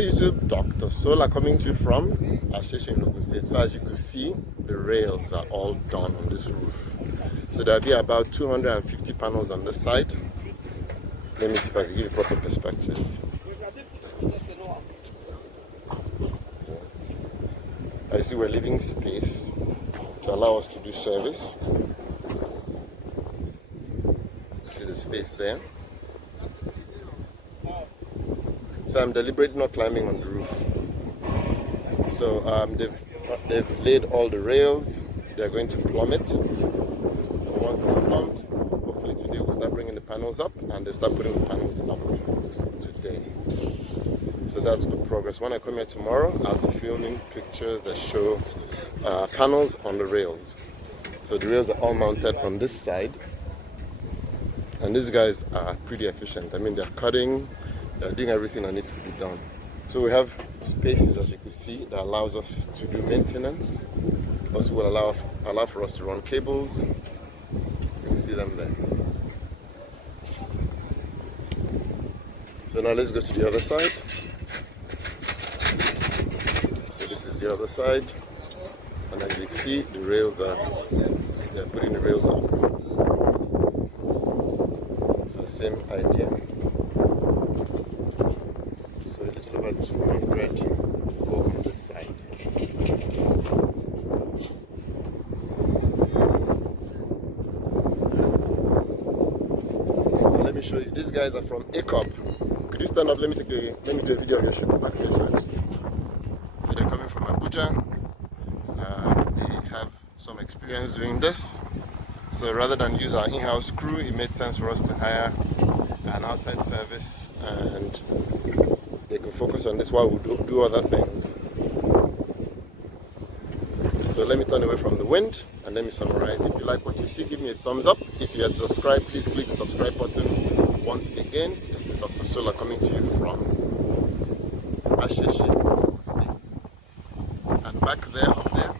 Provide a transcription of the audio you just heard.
YouTube, Dr. Solar coming to you from Asheshe in Ogun State. So as you can see, the rails are all done on this roof. So there'll be about 250 panels on this side. Let me see if I can give you proper perspective. As you see, we're leaving space to allow us to do service. See the space there. So I'm deliberately not climbing on the roof. So they've laid all the rails. They're going to plumb it. And once it's plumbed, hopefully today we'll start bringing the panels up, and they'll start putting the panels up today. So that's good progress. When I come here tomorrow, I'll be filming pictures that show panels on the rails. So the rails are all mounted on this side. And these guys are pretty efficient. I mean, they're cutting, they're doing everything that needs to be done. So we have spaces, as you can see, that allows us to do maintenance. Also will allow for us to run cables. You can see them there. So now let's go to the other side. So this is the other side. And as you can see, the rails they're putting the rails up. So same idea. So a little over 200 go on this side. So let me show you. These guys are from ACOP. Could you stand up? Let me do a video of your shirt, back of your shirt. So they're coming from Abuja. They have some experience doing this. So rather than use our in-house crew, it made sense for us to hire an outside service, and they can focus on this while we do other things. So let me turn away from the wind and let me summarize. If you like what you see, give me a thumbs up. If you had subscribed, please click the subscribe button. Once again, this is Dr. Solar coming to you from Asheshe State. And back there, up there,